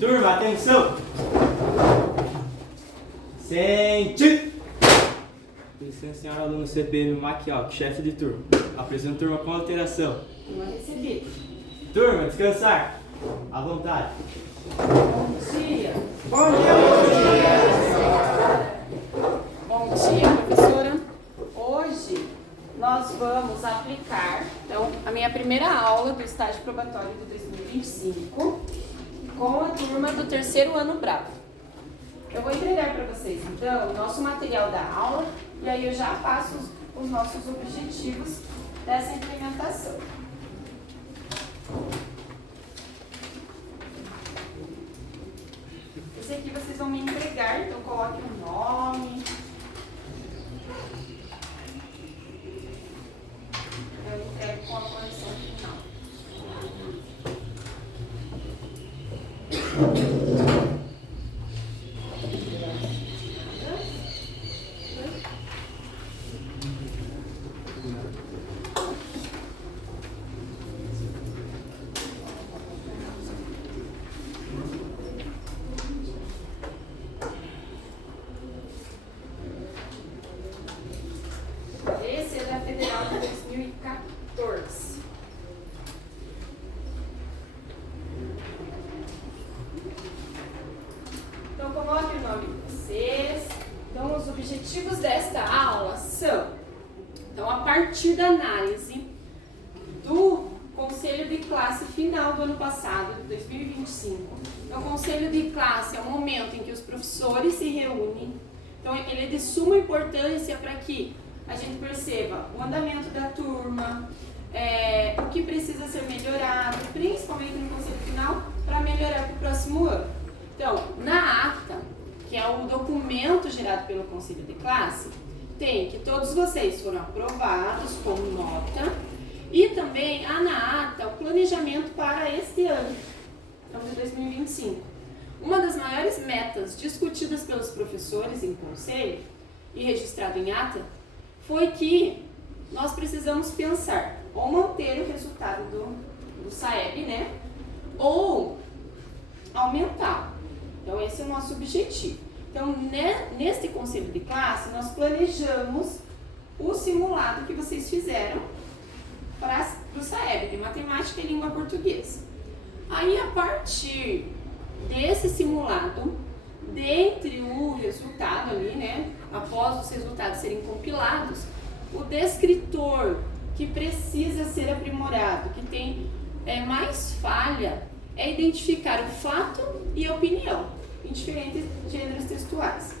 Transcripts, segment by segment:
Turma, atenção! Sente! Licença, senhora aluno CPM Maquial, chefe de turma. Apresento turma com alteração. Turma recebida. Turma, descansar. À vontade. Bom dia. Bom dia, Bom dia, professora. Hoje nós vamos aplicar, então, a minha primeira aula do estágio probatório de 2025 com a turma do terceiro ano Bravo. Eu vou entregar para vocês, então, o nosso material da aula e aí eu já passo os nossos objetivos dessa implementação. Esse aqui vocês vão me entregar, então coloque o nome. Eu entrego com a correção final. Esse é da Federal de 2014. Então, coloque o nome de vocês. Então, os objetivos desta aula são, então, a partir da análise do conselho de classe final do ano passado, de 2025. Então, o conselho de classe é o momento em que os professores se reúnem. Então, ele é de suma importância para que a gente perceba o andamento da turma, o que precisa ser melhorado, principalmente no conselho final, para melhorar para o próximo ano. Então, na ata, que é o documento gerado pelo conselho de classe, tem que todos vocês foram aprovados com nota e também há na ata o planejamento para este ano, então de 2025. Uma das maiores metas discutidas pelos professores em conselho e registrado em ata foi que nós precisamos pensar ou manter o resultado do SAEB, né? Ou aumentar. Então, esse é o nosso objetivo. Então, neste conselho de classe, nós planejamos o simulado que vocês fizeram para o SAEB, de matemática e língua portuguesa. Aí, a partir desse simulado, dentre o resultado ali, né? Após os resultados serem compilados, o descritor que precisa ser aprimorado, que tem mais falha, é identificar o fato e a opinião em diferentes gêneros textuais.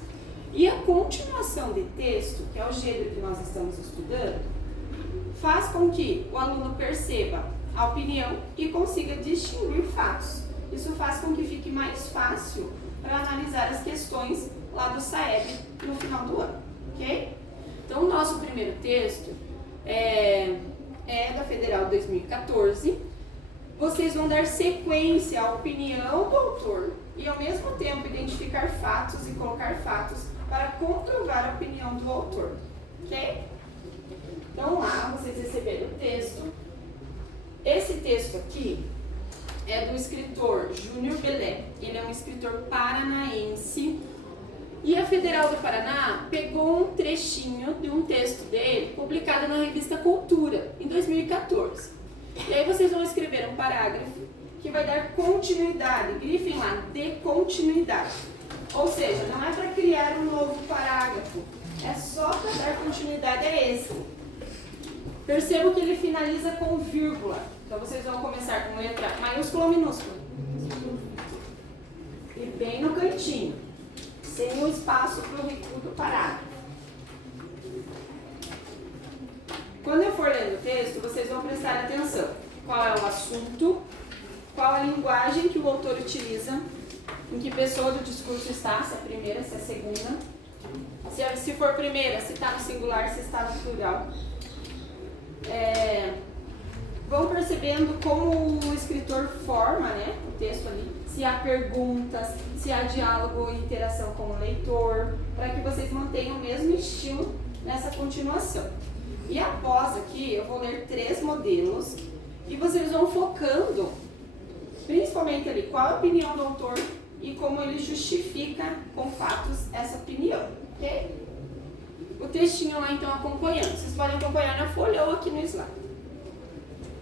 E a continuação de texto, que é o gênero que nós estamos estudando, faz com que o aluno perceba a opinião e consiga distinguir fatos. Isso faz com que fique mais fácil para analisar as questões lá do SAEB no final do ano, ok? Então, o nosso primeiro texto é da Federal 2014. Vocês vão dar sequência à opinião do autor e, ao mesmo tempo, identificar fatos e colocar fatos para comprovar a opinião do autor, ok? Então, lá, vocês receberam o texto. Esse texto aqui é do escritor Júnior Belé. Ele é um escritor paranaense. E a Federal do Paraná pegou um trechinho de um texto dele, publicado na revista Cultura, em 2014. E aí vocês vão escrever um parágrafo que vai dar continuidade. Grifem lá, de continuidade. Ou seja, não é para criar um novo parágrafo, é só para dar continuidade a esse. Percebam que ele finaliza com vírgula. Então vocês vão começar com letra maiúscula ou minúscula? E bem no cantinho, sem o espaço para o recuo do parágrafo. Quando eu for lendo o texto, vocês vão prestar atenção. Qual é o assunto, qual a linguagem que o autor utiliza, em que pessoa do discurso está, se é a primeira, se é a segunda. Se for primeira, se está no singular, se está no plural. Vão percebendo como o escritor forma, né, o texto ali, se há perguntas, se há diálogo ou interação com o leitor, para que vocês mantenham o mesmo estilo nessa continuação. E após aqui, eu vou ler 3 modelos e vocês vão focando, principalmente comente ali qual é a opinião do autor e como ele justifica com fatos essa opinião, ok? O textinho lá então acompanhando. Vocês podem acompanhar na folha ou aqui no slide.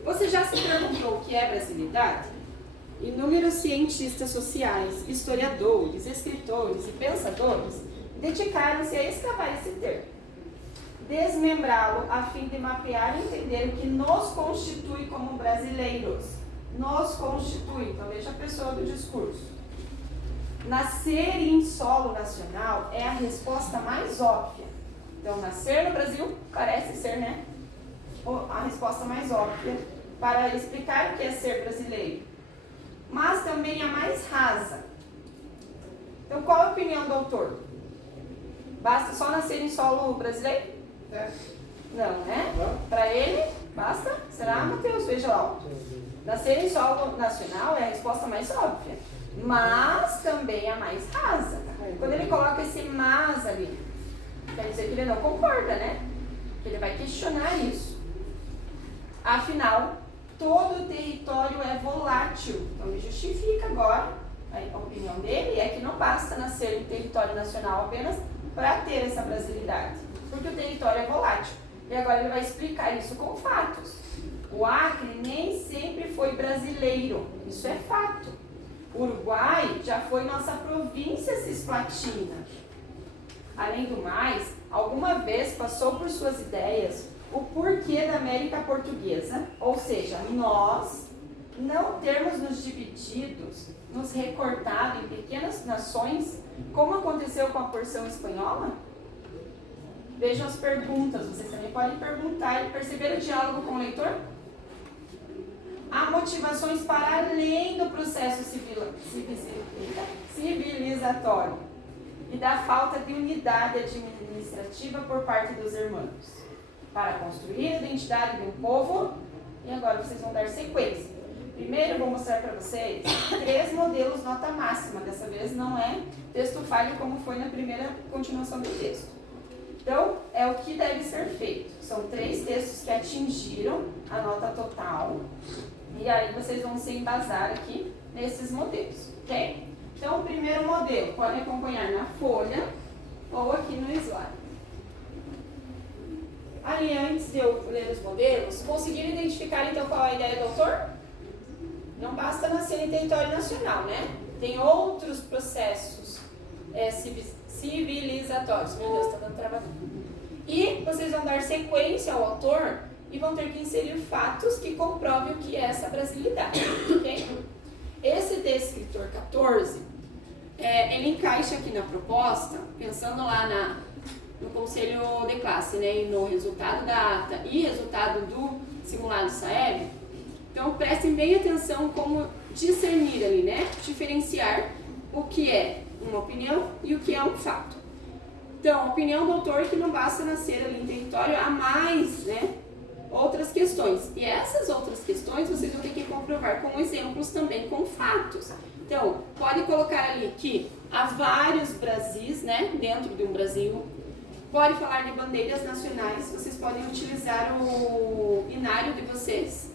Você já se perguntou o que é brasilidade? Inúmeros cientistas sociais, historiadores, escritores e pensadores dedicaram-se a escavar esse termo, desmembrá-lo a fim de mapear e entender o que nos constitui como brasileiros. Nos constitui, então veja a pessoa do discurso. Nascer em solo nacional é a resposta mais óbvia. Então, nascer no Brasil parece ser, né, a resposta mais óbvia para explicar o que é ser brasileiro. Mas também a mais rasa. Então, qual a opinião do autor? Basta só nascer em solo brasileiro? Não, né? Para ele, basta? Será, Matheus? Veja lá. Nascer em solo nacional é a resposta mais óbvia. Mas também a mais rasa. Quando ele coloca esse mas ali, quer dizer que ele não concorda, né? Que ele vai questionar isso. Afinal, todo o território é volátil. Então ele justifica agora, a opinião dele é que não basta nascer em território nacional apenas para ter essa brasilidade. Porque o território é volátil. E agora ele vai explicar isso com fatos. O Acre nem sempre foi brasileiro. Isso é fato. O Uruguai já foi nossa província cisplatina. Além do mais, alguma vez passou por suas ideias o porquê da América Portuguesa, ou seja, nós não termos nos divididos, nos recortado em pequenas nações, como aconteceu com a porção espanhola? Vejam as perguntas, vocês também podem perguntar e perceber o diálogo com o leitor? Há motivações para além do processo civilizatório e da falta de unidade administrativa por parte dos irmãos, para construir a identidade de um povo. E agora vocês vão dar sequência. Primeiro vou mostrar para vocês 3 modelos nota máxima. Dessa vez não é texto falho como foi na primeira continuação do texto. Então, é o que deve ser feito. São 3 textos que atingiram a nota total. E aí vocês vão se embasar aqui nesses modelos, ok? Então, o primeiro modelo, podem acompanhar na folha ou aqui no slide. Ali, antes de eu ler os modelos, conseguiram identificar então qual é a ideia do autor? Não basta nascer em território nacional, né? Tem outros processos civilizatórios. Meu Deus, está dando travador. E vocês vão dar sequência ao autor e vão ter que inserir fatos que comprovem o que é essa brasilidade, ok? Esse descritor 14, ele encaixa aqui na proposta, pensando lá no conselho de classe, né, e no resultado da ata e resultado do simulado SAEB. Então, prestem bem atenção como discernir ali, né, diferenciar o que é uma opinião e o que é um fato. Então, a opinião do autor que não basta nascer ali em território, há mais, né, outras questões. E essas outras questões vocês vão ter que comprovar com exemplos também, com fatos. Então, pode colocar ali que há vários Brasis, né, dentro de um Brasil. Pode falar de bandeiras nacionais. Vocês podem utilizar o inário de vocês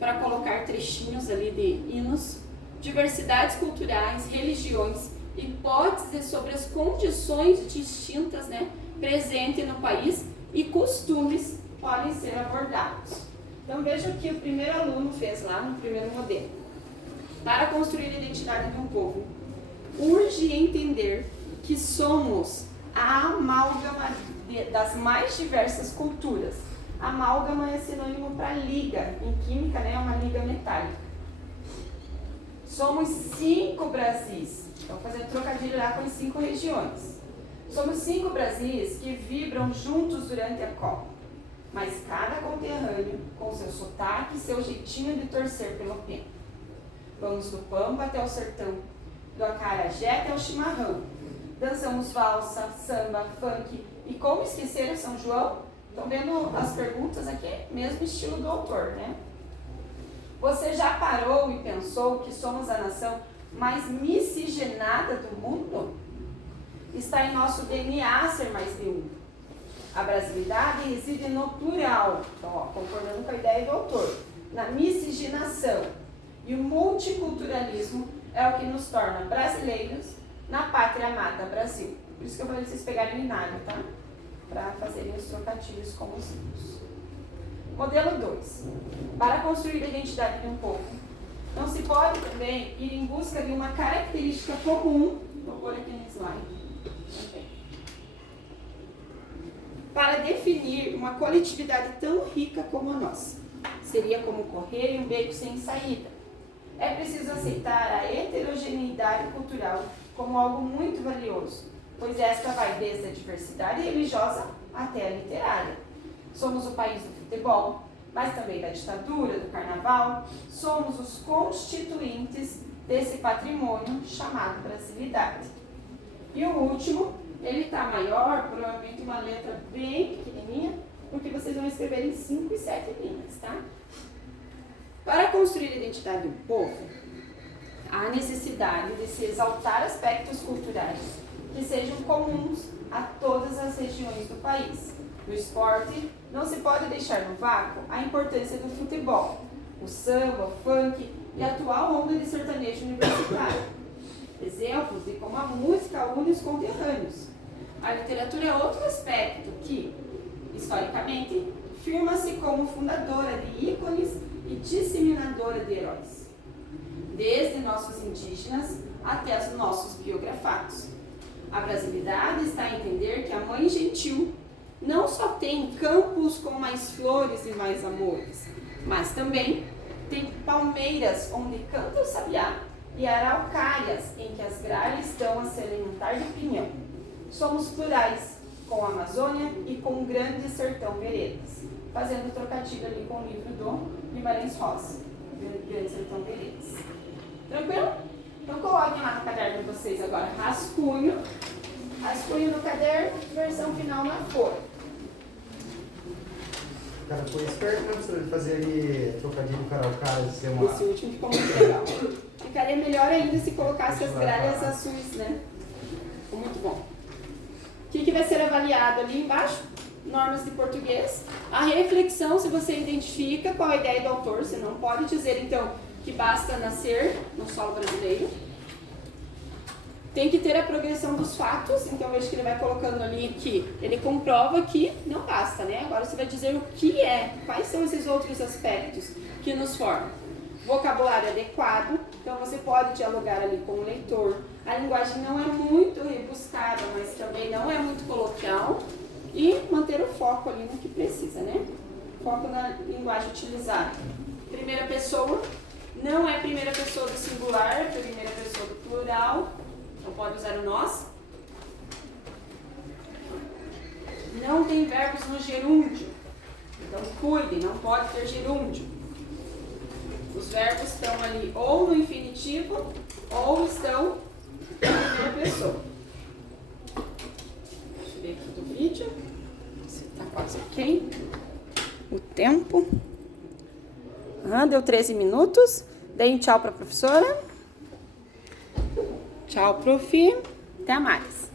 para colocar trechinhos ali de hinos. Diversidades culturais, religiões, hipóteses sobre as condições distintas, né, presentes no país e costumes podem ser abordados. Então veja o que o primeiro aluno fez lá no primeiro modelo. Para construir a identidade de um povo, urge entender que somos a amálgama das mais diversas culturas. Amálgama é sinônimo para liga, em química, né, é uma liga metálica. Somos 5 Brasis, então fazendo trocadilho lá com as 5 regiões. Somos 5 Brasis que vibram juntos durante a Copa, mas cada conterrâneo com seu sotaque e seu jeitinho de torcer pelo pena. Vamos do Pampa até o sertão, do Acarajé até o chimarrão. Dançamos valsa, samba, funk e como esquecer o São João? Estão vendo as perguntas aqui? Mesmo estilo do autor, né? Você já parou e pensou que somos a nação mais miscigenada do mundo? Está em nosso DNA ser mais de um. A brasilidade reside no plural, então, ó, concordando com a ideia do autor, na miscigenação. E o multiculturalismo é o que nos torna brasileiros na pátria amada Brasil. Por isso que eu falei vocês pegarem o inário, tá? Para fazerem os trocadilhos com os símbolos. Modelo 2. Para construir a identidade de um povo, não se pode também ir em busca de uma característica comum, vou pôr aqui no slide, também, para definir uma coletividade tão rica como a nossa. Seria como correr em um beco sem saída. É preciso aceitar a heterogeneidade cultural como algo muito valioso, pois esta vai desde a diversidade religiosa até a literária. Somos o país do futebol, mas também da ditadura, do carnaval. Somos os constituintes desse patrimônio chamado brasilidade. E o último, ele está maior, provavelmente uma letra bem pequenininha, porque vocês vão escrever em 5 e 7 linhas, tá? Para construir a identidade do povo, há necessidade de se exaltar aspectos culturais que sejam comuns a todas as regiões do país. No esporte, não se pode deixar no vácuo a importância do futebol, o samba, o funk e a atual onda de sertanejo universitário. Exemplos de como a música une os conterrâneos. A literatura é outro aspecto que, historicamente, firma-se como fundadora de ícones e disseminadora de heróis, desde nossos indígenas até os nossos biografados. A brasilidade está a entender que a mãe gentil não só tem campos com mais flores e mais amores, mas também tem palmeiras onde canta o sabiá e araucárias em que as gralhas estão a se alimentar de pinhão. Somos plurais, com a Amazônia e com o grande sertão Veredas, fazendo trocadilho ali com o livro do Guimarães Rosa, Grande Sertão Veredas. Tranquilo? Então coloquem lá no caderno de vocês agora rascunho no caderno, versão final na folha. Cara, foi esperto pra você fazer ali trocadilho com araucária, ser uma... Esse último ficou muito legal. Ficaria melhor ainda se colocasse as gralhas azuis, né? Ficou muito bom. O que vai ser avaliado ali embaixo? Normas de português. A reflexão, se você identifica qual a ideia do autor, você não pode dizer, então, que basta nascer no solo brasileiro. Tem que ter a progressão dos fatos, então veja que ele vai colocando ali que ele comprova que não basta, né? Agora você vai dizer o que é, quais são esses outros aspectos que nos formam. Vocabulário adequado, então você pode dialogar ali com o leitor. A linguagem não é muito rebuscada, mas também não é muito coloquial. E manter o foco ali no que precisa, né? Foco na linguagem utilizada. Primeira pessoa, não é primeira pessoa do singular, é primeira pessoa do plural. Então pode usar o nós. Não tem verbos no gerúndio. Então cuidem, não pode ter gerúndio. Os verbos estão ali ou no infinitivo ou estão na primeira pessoa. Deixa eu ver aqui do vídeo. Se está quase ok. O tempo. Deu 13 minutos. Deem tchau para a professora. Tchau, prof. Até mais.